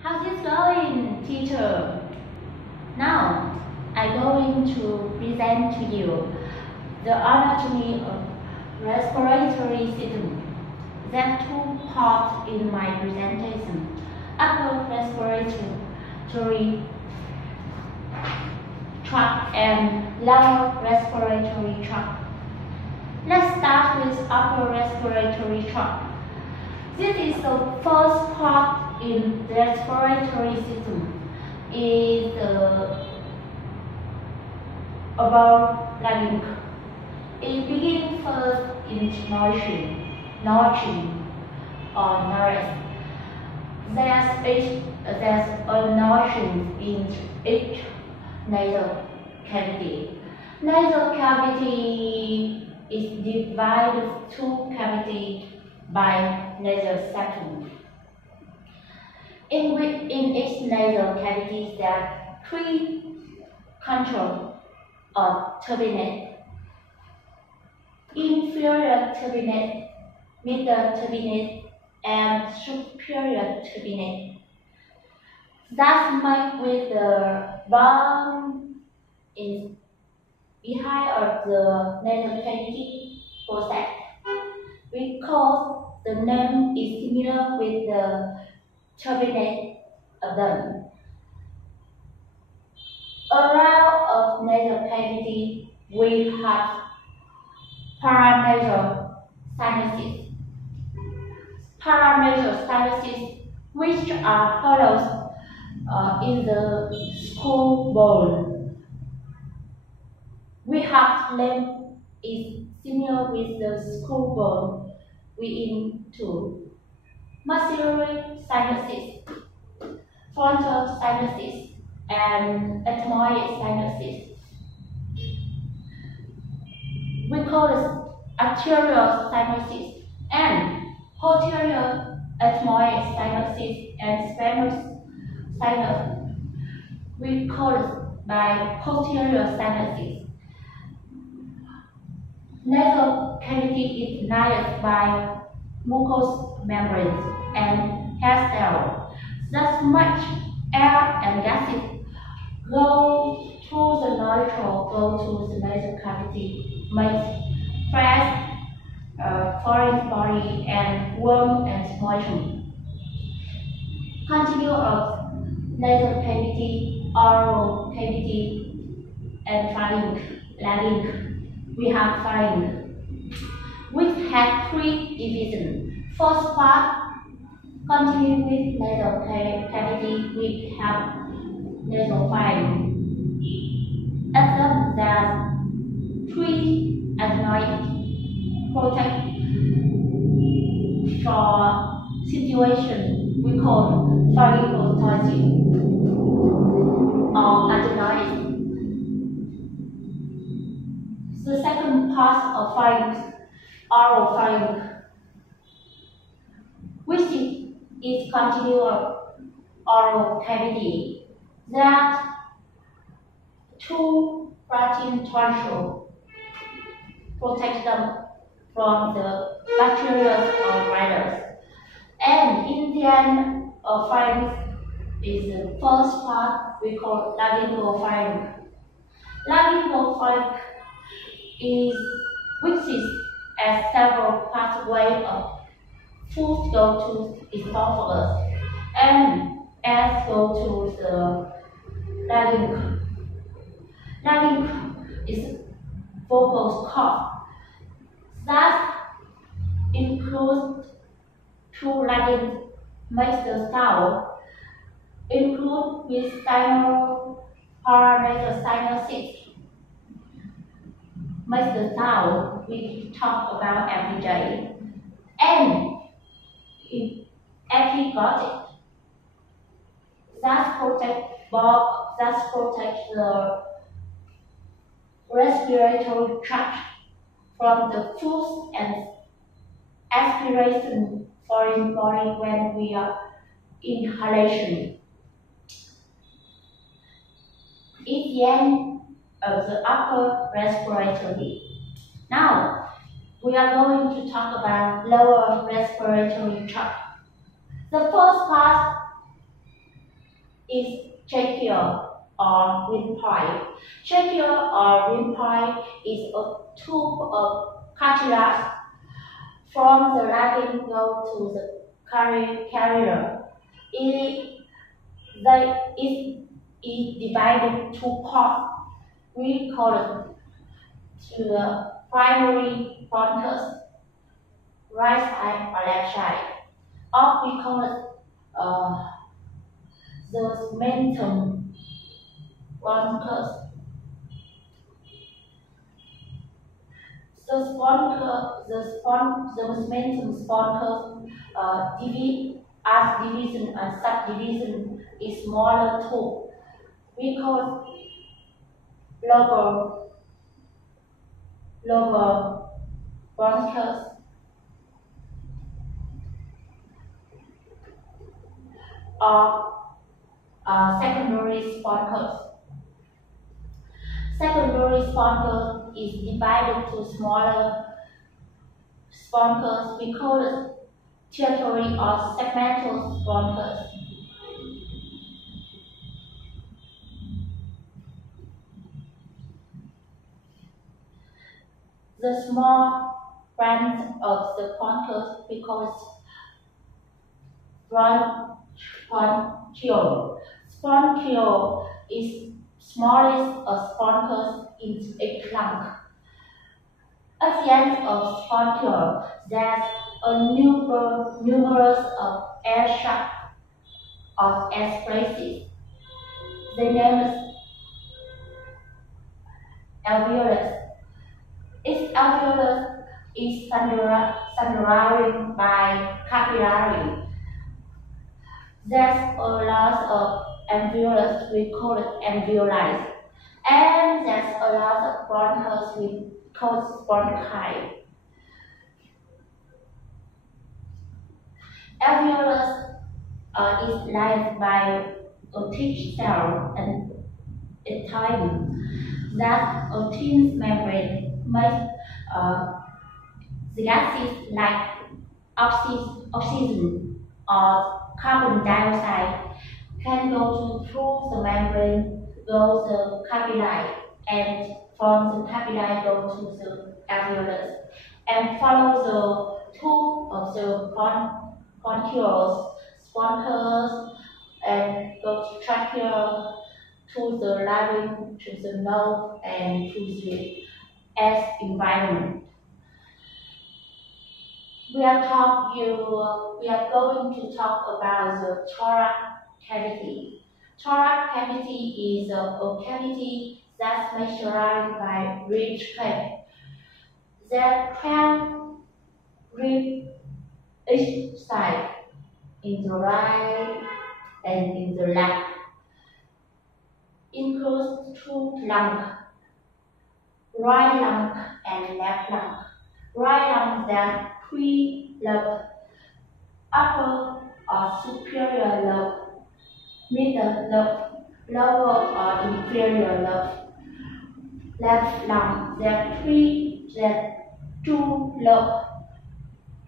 How's it going, teacher? Now, I'm going to present to you the anatomy of respiratory system. There are two parts in my presentation: upper respiratory tract and lower respiratory tract. Let's start with upper respiratory tract. This is the first part in the respiratory system. Is about larynx. It begins first in notching or noise. There's a notching in each nasal cavity. Nasal cavity is divided two cavities by nasal septum. In each nasal cavity, there are three controls of turbinate: inferior turbinate, middle turbinate, and superior turbinate. That's made with the bone in behind of the nasal cavity process, because the name is similar with the turbinate of them. Around of nasal cavity, we have paranasal sinuses. Paranasal sinuses, which are hollows in the skull bone. We have name is similar with the skull bone. We into maxillary sinuses, frontal sinuses, and ethmoid sinuses. We call it arterial sinuses and posterior ethmoid sinuses and sphenic sinus. We call it by posterior sinuses. Nasal cavity is lined by mucous membranes and hair cells. Thus much air and gases go through the nostril, go to the nasal cavity, makes fresh foreign body and warm and moisture. Continue of nasal cavity, oral cavity, and larynx. We have pharynx, which has three divisions. First part, continue with nasal cavity, we have nasal pharynx. After that, three adenoid protect for situation we call pharyngostosis or adenoid. The second part of pharynx, oral pharynx, which is continual oral cavity that two protein tonsils protect them from the bacteria or virus. And in the end of pharynx is the first part we call laryngopharynx. Laryngopharynx is which is as several pathways of food go to esophagus and air go to the larynx. Larynx is vocal cord that includes two larynx makes the sound, include with sinus paranasal sinuses makes the sound we talk about every day, and epiglottis that protect the respiratory tract from the food and aspiration foreign body when we are inhalation. It's the end of the upper respiratory. Now, we are going to talk about lower respiratory tract. The first part is tracheal or windpipe. Tracheal or windpipe is a tube of cartilage from the laryngx to the carrier. It is divided two parts. We call it to the primary bronchus, right side or left side, or we call it the mentum bronchus. The mentum bronchus division and subdivision is smaller tube. We call lower bronchus or secondary bronchus. Secondary bronchus is divided to smaller bronchus. We call it tertiary or segmental bronchus. The small branch of the bronchus we call it bronchiole. Bronchiole is smallest of bronchus in a lung. At the end of bronchiole, there's a numerous of air shaft of air spaces. The name is alveolus. Its alveolus is surrounded by capillary. There's a lot of alveolus, we call it alveoli. And there's a lot of bronchus, we call it bronchi. Alveolus is lined by a thick cell and a tiny. That a thin membrane makes the gases like oxygen or carbon dioxide can go through the membrane, go to the capillary, and from the capillary go to the alveolus, and follow the tube of the bronchioles, bronchus, and go to trachea, to the larynx, to the nose, and to the air environment. We are going to talk about the thorax cavity. Thorax cavity is a cavity that's surrounded by rib cage. That can rib each side in the right and in the left. Includes two lungs, right lung and left lung. Right lung that three lobes, upper or superior lobe, middle lobe, lower or inferior lobe. Left lung that two lobes,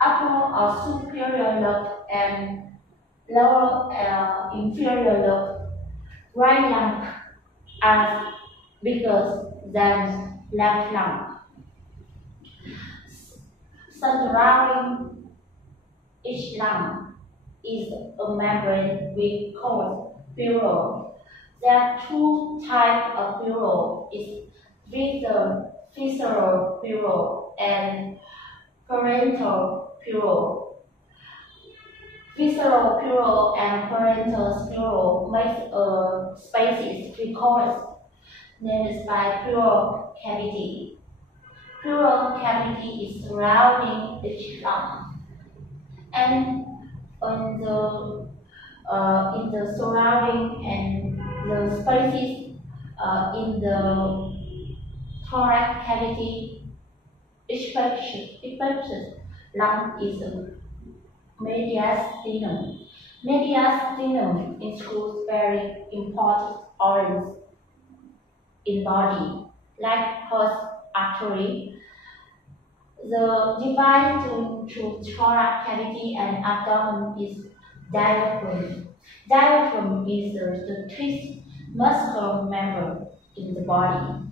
upper or superior lobe and lower or inferior lobe. Right lung are bigger than left lung. Surrounding each lung is a membrane we call pleural. There are two types of pleural: is visceral pleural and parental pleural. Visceral pleural and parental pleural make a spaces we call it, named by pleural cavity. Pleural cavity is surrounding each lung, and in the surrounding and the spaces in the thorax cavity, each lung is a mediastinum. Mediastinum includes very important organs in body, like heart, artery. The divide to thorax cavity and abdomen is Diaphragm. Diaphragm is the twist muscular member in the body.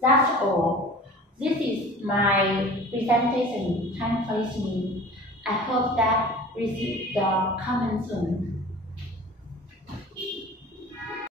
That's all. This is my presentation. Time please me. I hope that receive the comment soon.